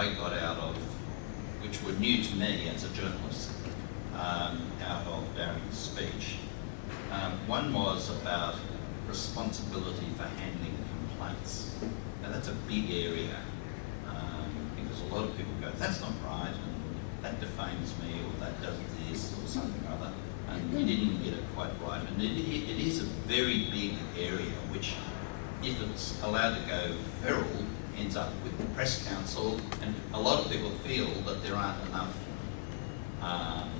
I got out of, which were new to me as a journalist, out of Darren's speech. One was about responsibility for handling complaints. Now that's a big area, because a lot of people go, that's not right, and that defames me, or that does this, or something or other, and you didn't get it quite right. And it is a very big area, which, if it's allowed to go feral, ends up with the press council, and a lot of people feel that there aren't enough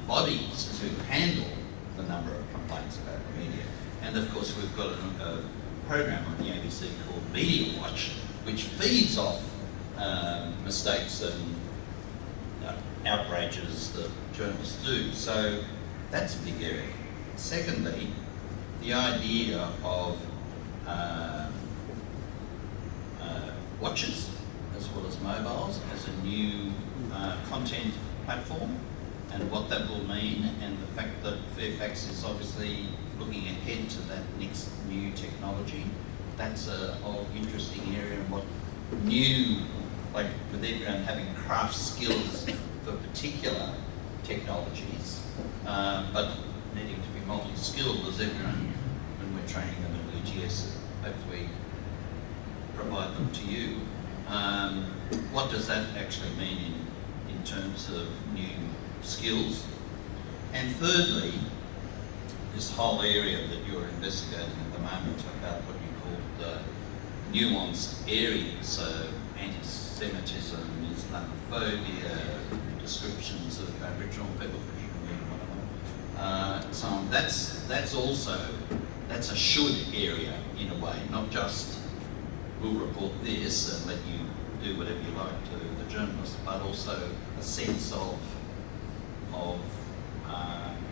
bodies to handle the number of complaints about the media. And of course we've got a program on the ABC called Media Watch, which feeds off mistakes and outrages that journalists do. So that's a big area. Secondly, the idea of watches as well as mobiles as a new content platform, and what that will mean, and the fact that Fairfax is obviously looking ahead to that next new technology. That's a whole interesting area, and what new, like with everyone having craft skills for particular technologies, but needing to be multi-skilled as everyone, when we're training them at EGS, hopefully provide them to you. What does that actually mean in terms of new skills? And thirdly, this whole area that you're investigating at the moment about what you call the nuanced areas, so anti-Semitism, Islamophobia, descriptions of Aboriginal people, so on. That's also a should area in a way, not just we'll report this and let you do whatever you like to the journalist, but also a sense of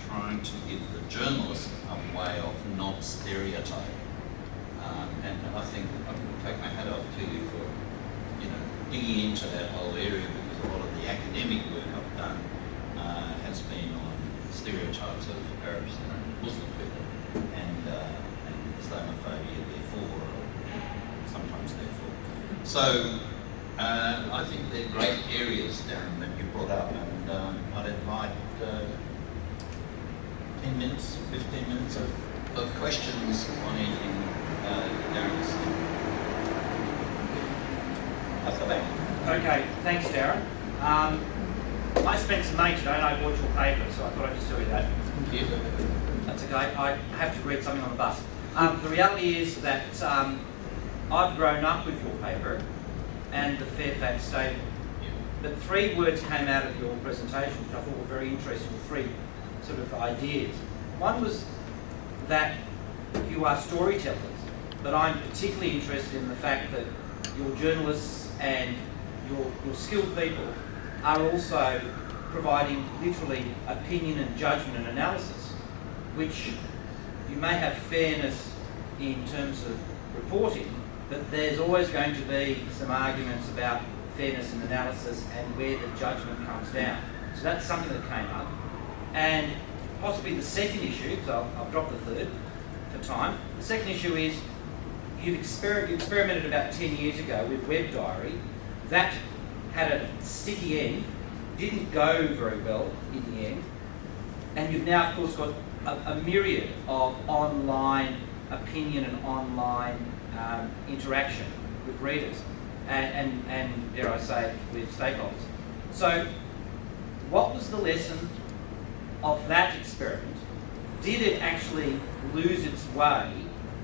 trying to give the journalist a way of not stereotyping. And I think I can take my hat off to you for, digging into that whole area, because a lot of the academic work I've done has been on stereotypes of Arabs and Muslim people, and Islamophobia, therefore, or sometimes therefore. So I think they're great areas, Darren, that you brought up, and I'd invite 10 minutes, 15 minutes of questions on anything Darren said. Up the back. Okay, thanks, Darren. I spent some money today and I bought your paper, so I thought I'd just tell you that. Thank you. That's okay. I have to read something on the bus. The reality is that I've grown up with your paper and the Fairfax statement. But 3 words came out of your presentation which I thought were very interesting, 3 sort of ideas. One was that you are storytellers, but I'm particularly interested in the fact that your journalists and your skilled people are also providing literally opinion and judgment and analysis, which you may have fairness in terms of reporting, but there's always going to be some arguments about fairness and analysis and where the judgment comes down. So that's something that came up. And possibly the second issue, so I'll drop the third for time. The second issue is you experimented about 10 years ago with Web Diary. That had a sticky end, didn't go very well in the end, and you've now of course got a myriad of online opinion and online interaction with readers and dare I say, with stakeholders. So what was the lesson of that experiment? Did it actually lose its way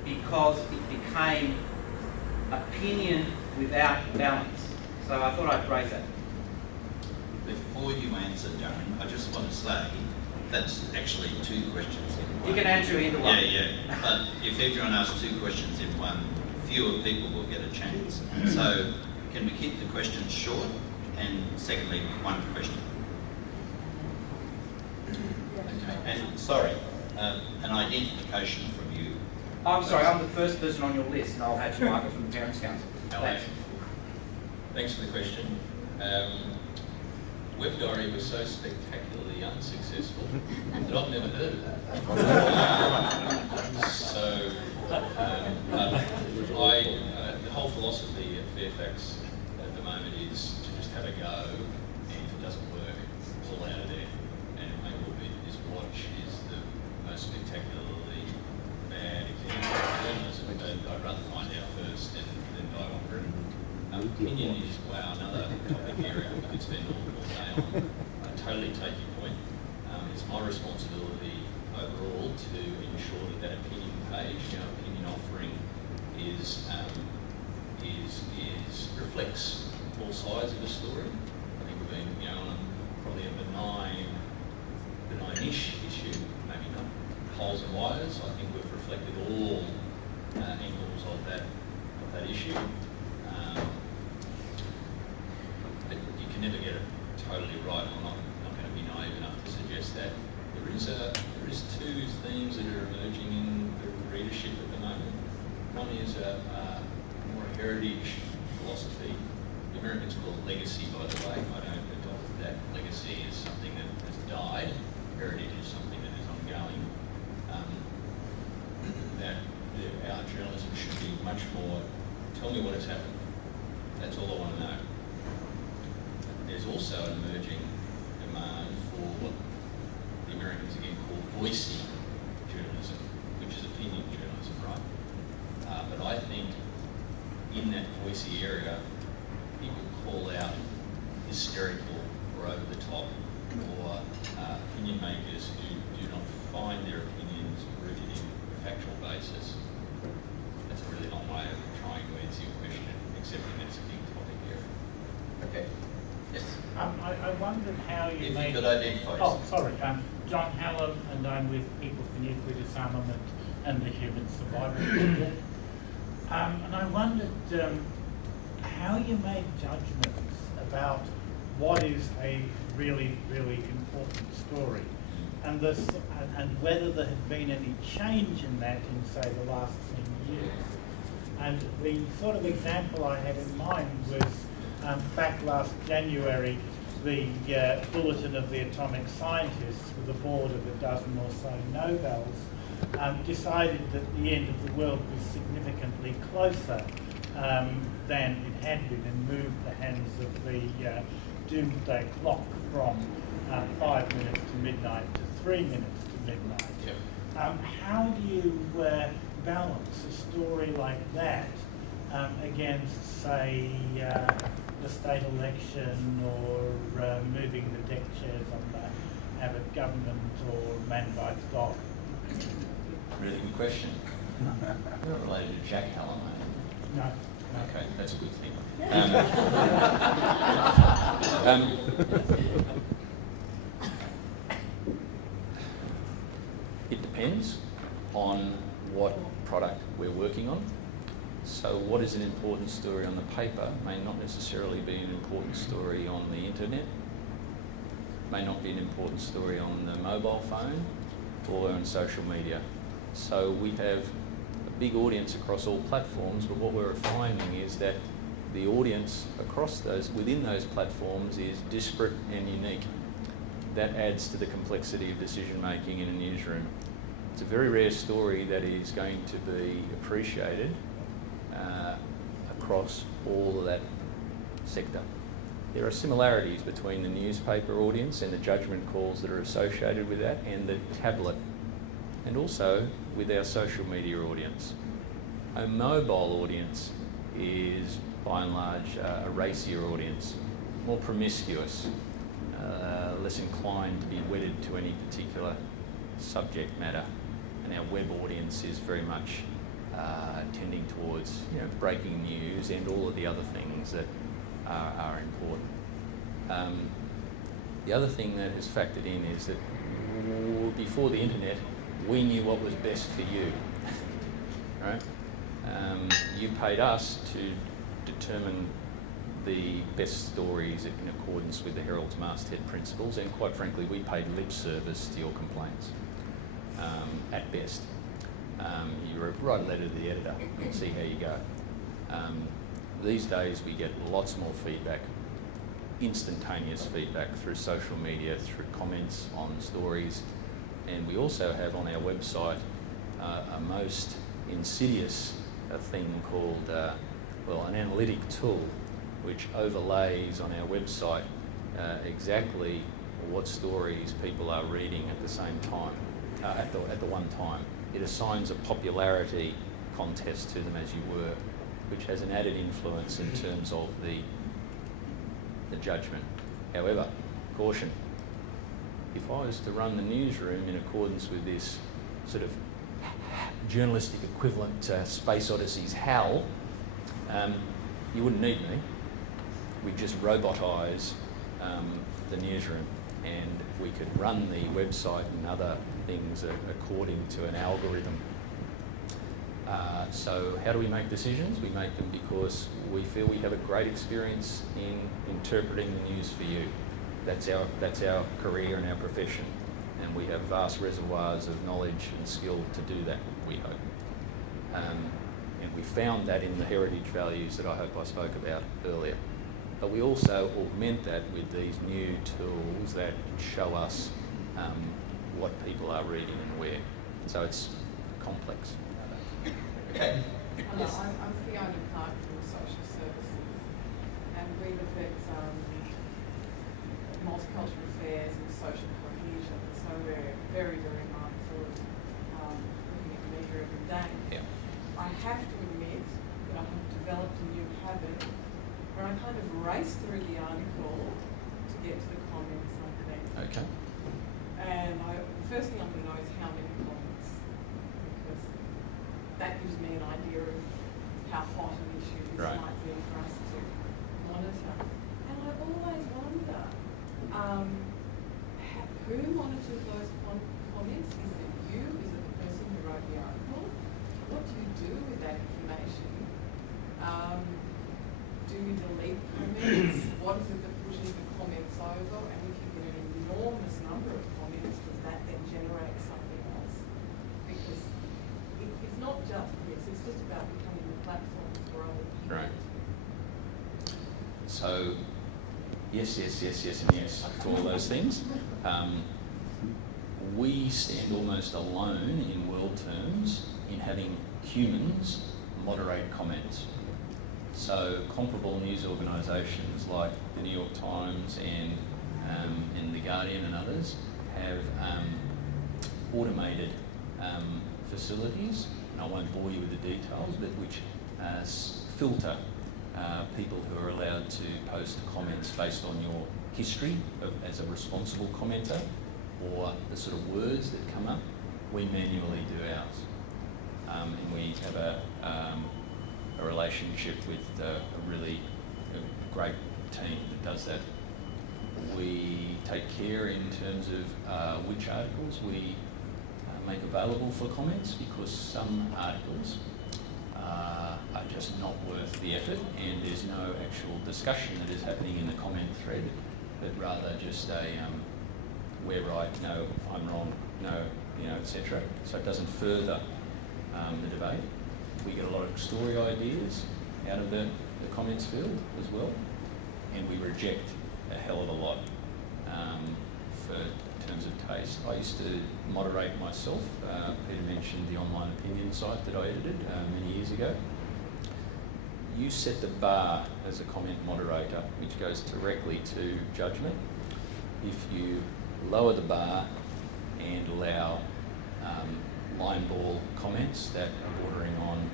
because it became opinion without balance? So I thought I'd raise that. Before you answer, Darren, I just want to say that's actually 2 questions in one. You can answer either one. Yeah. But if everyone asks 2 questions in one, fewer people will get a chance. So can we keep the questions short? And secondly, 1 question. Okay. And sorry, an identification from you. I'm sorry, I'm the first person on your list, and I'll have to Michael from the Parents' Council. Thanks. Thanks for the question. Web Diary was so spectacularly unsuccessful that I've never heard of that. So, the whole philosophy at Fairfax at the moment is to just have a go opinion is, wow, another topic area we could spend all day on. I totally take your point. It's my responsibility overall to ensure that that opinion page, opinion offering is reflects all sides of the story. I think we've been, on probably a benign-ish issue, maybe not poles and wires. I think we've reflected all angles of that issue. But you can never get it totally right. I'm not going to be naive enough to suggest that. There is two themes that are emerging in the readership at the moment. One is a more heritage philosophy. The Americans call it legacy, by the way. I don't adopt that. Legacy is something that has died. Heritage is something that is ongoing. That our journalism should be much more, tell me what has happened. That's all I want to know. There's also an emerging demand for what the Americans again call voicey journalism, which is opinion journalism, right? But I think in that voicey area, people call out hysterical or over the top, or opinion makers who do not find their opinions rooted in a factual basis. That's a really long way of trying to answer your question, accepting that's a big topic area. Okay. Yes. I wondered how you If made... you could identify Oh, yourself. sorry. John Hallam, and I'm with People for Nuclear Disarmament and the Human Survival Project. And I wondered how you made judgments about what is a really, really important story, and whether there had been any change in that in, say, the last 10 years. And the sort of example I had in mind was back last January, the Bulletin of the Atomic Scientists, with a board of a dozen or so Nobels, decided that the end of the world was significantly closer than it had been, and moved the hands of the doomsday clock from 5 minutes to midnight to 3 minutes to midnight. Yep. How do you balance a story like that against, say, the state election, or moving the deck chairs on the Abbott government, or man bites dog? Really good question. You're not related to Jack Hallam, No. Okay, that's a good thing. It depends on what product we're working on. So what is an important story on the paper may not necessarily be an important story on the internet, may not be an important story on the mobile phone or on social media. So we have a big audience across all platforms, but what we're finding is that the audience across within those platforms is disparate and unique. That adds to the complexity of decision making in a newsroom. It's a very rare story that is going to be appreciated across all of that sector. There are similarities between the newspaper audience and the judgment calls that are associated with that, and the tablet, and also with our social media audience. A mobile audience is by and large a racier audience, more promiscuous, less inclined to be wedded to any particular subject matter, and our web audience is very much tending towards breaking news and all of the other things that are important. The other thing that has factored in is that before the internet, we knew what was best for you, right? You paid us to determine the best stories in accordance with the Herald's masthead principles, and quite frankly, we paid lip service to your complaints, at best. You write a letter to the editor and see how you go. These days we get lots more feedback, instantaneous feedback through social media, through comments on stories, and we also have on our website a most insidious thing called, an analytic tool which overlays on our website exactly what stories people are reading at the same time, at the one time. It assigns a popularity contest to them, as you were, which has an added influence in terms of the the judgment. However, caution, if I was to run the newsroom in accordance with this sort of journalistic equivalent to Space Odyssey's HAL, you wouldn't need me. We'd just robotise the newsroom, and we could run the website and other things according to an algorithm. So how do we make decisions? We make them because we feel we have a great experience in interpreting the news for you. That's our career and our profession, and we have vast reservoirs of knowledge and skill to do that, we hope. And we found that in the heritage values that I hope I spoke about earlier. But we also augment that with these new tools that show us what people are reading and where. So it's complex. Okay. Hello, I'm Fiona Clark from Social Services, and we look at multicultural affairs and social cohesion, so we're very, very mindful of looking at the media every day. Yeah. I have to admit that I have developed a new habit where I kind of race through the article to get to the comments underneath. Okay. And the first thing I'm going to know is how many comments, because that gives me an idea of how hot an issue this Right. might be for us to monitor. And I always wonder, who monitors those comments? Is it you? Is it the person who wrote the article? What do you do with that information? Do you delete comments? What is it that pushes the comments over? And if you get an enormous number of comments, does that then generate something else? Because it's not just this, it's just about becoming the platform for other people. Right. So, yes, and yes to all those things. We stand almost alone in world terms in having humans moderate comments. So comparable news organisations like the New York Times and The Guardian and others have automated facilities, and I won't bore you with the details, but which filter people who are allowed to post comments based on your history as a responsible commenter or the sort of words that come up. We manually do ours. And we have a relationship with a really great team that does that. We take care in terms of which articles we make available for comments, because some articles are just not worth the effort, and there's no actual discussion that is happening in the comment thread, but rather just a we're right, no, I'm wrong, no, etc. So it doesn't further the debate. We get a lot of story ideas out of the comments field as well, and we reject a hell of a lot in terms of taste. I used to moderate myself. Peter mentioned the online opinion site that I edited many years ago. You set the bar as a comment moderator, which goes directly to judgment. If you lower the bar and allow line ball comments that are bordering on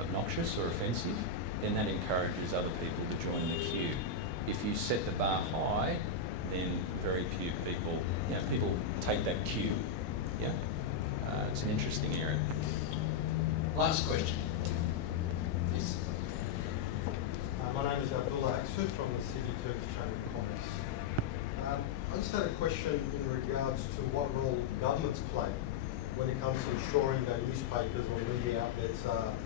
obnoxious or offensive, then that encourages other people to join the queue. If you set the bar high, then very few people, people take that cue. Yeah, it's an interesting area. Last question. Yes. My name is Abdullah Aksud from the City Turkish Chamber of Commerce. I just had a question in regards to what role governments play when it comes to ensuring that newspapers or media outlets are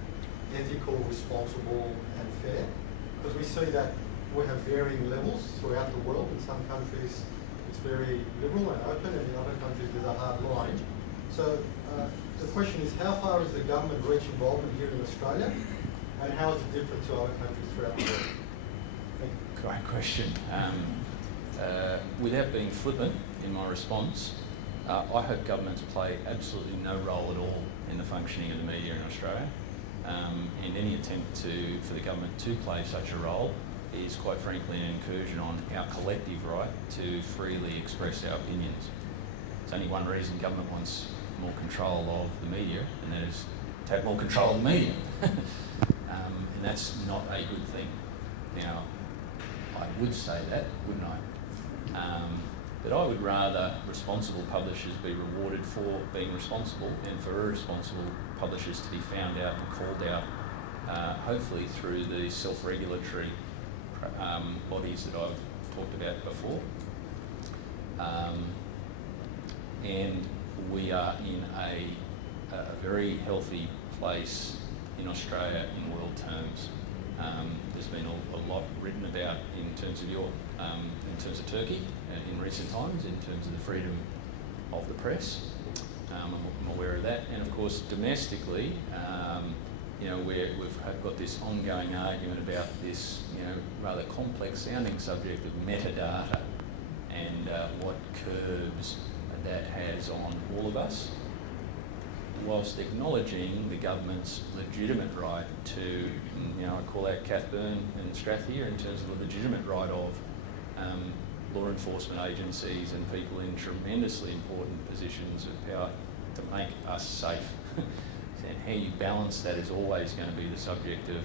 ethical, responsible and fair. Because we see that we have varying levels throughout the world. In some countries it's very liberal and open, and in other countries there's a hard line. So the question is, how far is the government reach involvement here in Australia, and how is it different to other countries throughout the world? Thank you. Great question. Without being flippant in my response, I hope governments play absolutely no role at all in the functioning of the media in Australia, and any attempt for the government to play such a role is quite frankly an incursion on our collective right to freely express our opinions. There's only one reason government wants more control of the media, and that is to have more control of the media. And that's not a good thing. Now, would say that, wouldn't I? But I would rather responsible publishers be rewarded for being responsible and for irresponsible publishers to be found out and called out, hopefully through the self-regulatory bodies that I've talked about before. And we are in a very healthy place in Australia in world terms. There's been a lot written about in terms of in terms of Turkey in recent times, in terms of the freedom of the press. I'm aware of that, and of course domestically, we've got this ongoing argument about this, rather complex-sounding subject of metadata and what curbs that has on all of us, whilst acknowledging the government's legitimate right to, I call out Kath Byrne and Strath here in terms of the legitimate right of law enforcement agencies and people in tremendously important positions of power to make us safe. And how you balance that is always going to be the subject of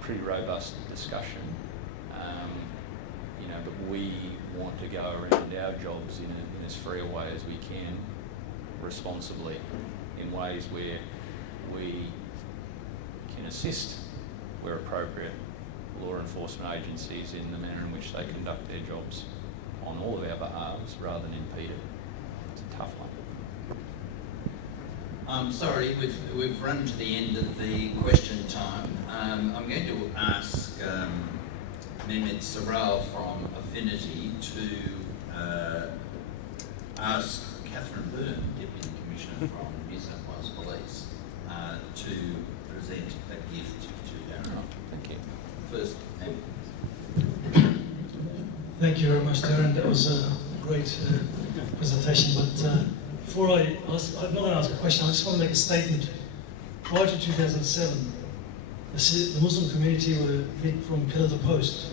pretty robust discussion. But we want to go around our jobs in as free a way as we can, responsibly, in ways where we can assist, where appropriate, law enforcement agencies in the manner in which they conduct their jobs on all of our behalves rather than impede it. It's a tough one. Sorry, we've run to the end of the question time. I'm going to ask Mehmet Saral from Affinity to ask Catherine Byrne, Deputy Commissioner from New South Wales Police, to present that gift to Darren. Oh, thank you. First, Thank you very much, Darren. That was a great presentation. But before I'm not going to ask a question, I just want to make a statement. Prior to 2007, the Muslim community were hit from pillar to post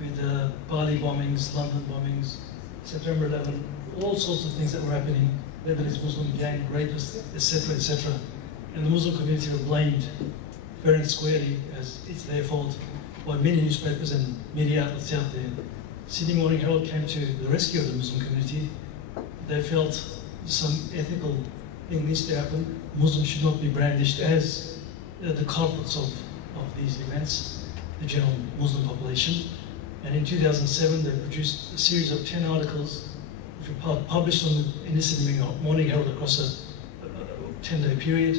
with Bali bombings, London bombings, September 11, all sorts of things that were happening, Lebanese Muslim gang, rapists, etc., etc. And the Muslim community were blamed fair and squarely as it's their fault by many newspapers and media outlets out there. Sydney Morning Herald came to the rescue of the Muslim community. They felt some ethical thing needs to happen. Muslims should not be brandished as the culprits of these events, the general Muslim population. And in 2007, they produced a series of 10 articles which were published in the Sydney Morning Herald across a 10-day period.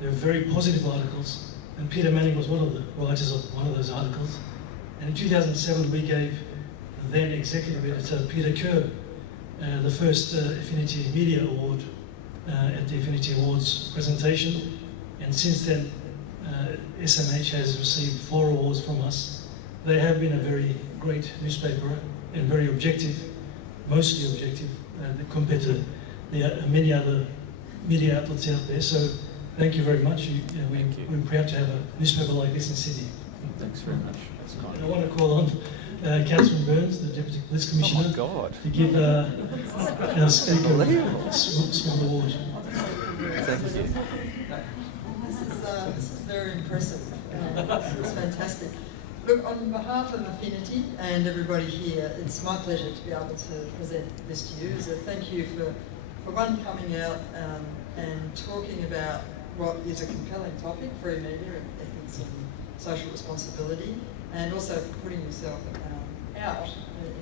They were very positive articles, and Peter Manning was one of the writers of one of those articles. And in 2007, we gave the then executive editor, Peter Kerr, the first Affinity Media Award at the Affinity Awards presentation. And since then, SMH has received 4 awards from us. They have been a very great newspaper and very objective, mostly objective, compared to the many other media outlets out there. So thank you very much. We're proud to have a newspaper like this in Sydney. Thanks very much. That's kind. And I want to call on Catherine Burns, the Deputy Police Commissioner, Oh my God. to give our speaker a small award. Thank you. This is very impressive. It's fantastic. Look, on behalf of Affinity and everybody here, it's my pleasure to be able to present this to you. So thank you for one, coming out and talking about what is a compelling topic, free media and ethics and social responsibility, and also putting yourself out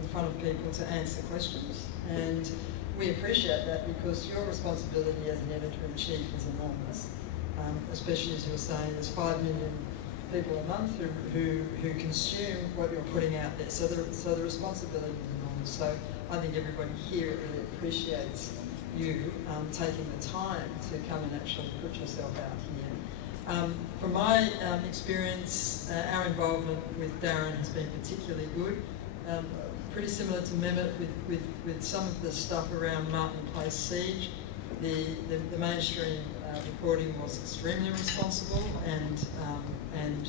in front of people to answer questions. And we appreciate that because your responsibility as an editor-in-chief is enormous, especially as you were saying, there's 5 million people a month who consume what you're putting out there. So the responsibility is enormous. So I think everybody here really appreciates you taking the time to come and actually put yourself out here. From my experience, our involvement with Darren has been particularly good. Pretty similar to Mehmet with some of the stuff around Martin Place siege. The mainstream reporting was extremely responsible and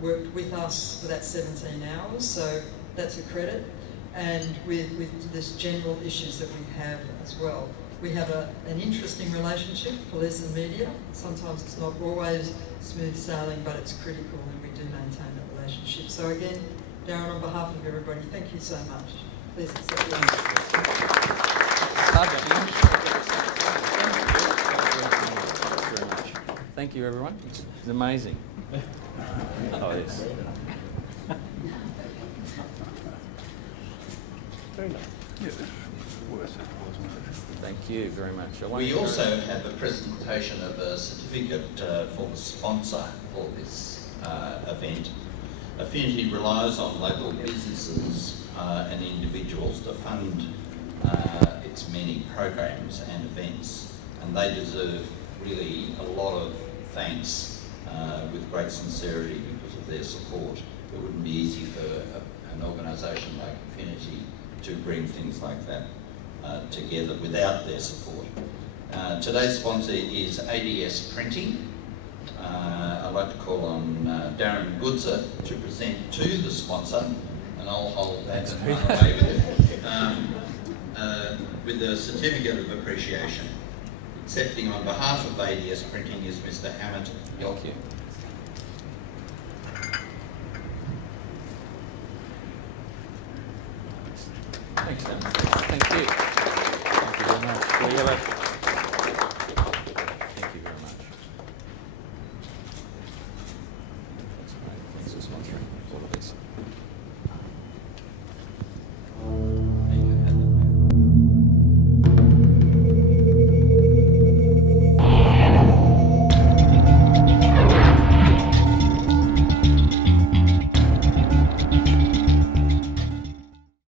worked with us for that 17 hours, so that's a credit. And with this general issues that we have as well. We have an interesting relationship, police and media. Sometimes it's not always smooth sailing, but it's critical and we do maintain that relationship. So again, Darren, on behalf of everybody, thank you so much. Please accept the Thank you, everyone. It's amazing. Oh, yes. Very nice. Yeah, it was worth it, wasn't it? Thank you very much. We also have a presentation of a certificate for the sponsor for this event. Affinity relies on local businesses and individuals to fund its many programs and events, and they deserve really a lot of thanks with great sincerity because of their support. It wouldn't be easy for an organisation like Affinity to bring things like that together without their support. Today's sponsor is ADS Printing. I'd like to call on Darren Goodsir to present to the sponsor, and I'll hold that and run away with the certificate of appreciation. Accepting on behalf of ADS Printing is Mr. Hammett. Thank you. Thanks, Dan. Thank you. Thank you very much.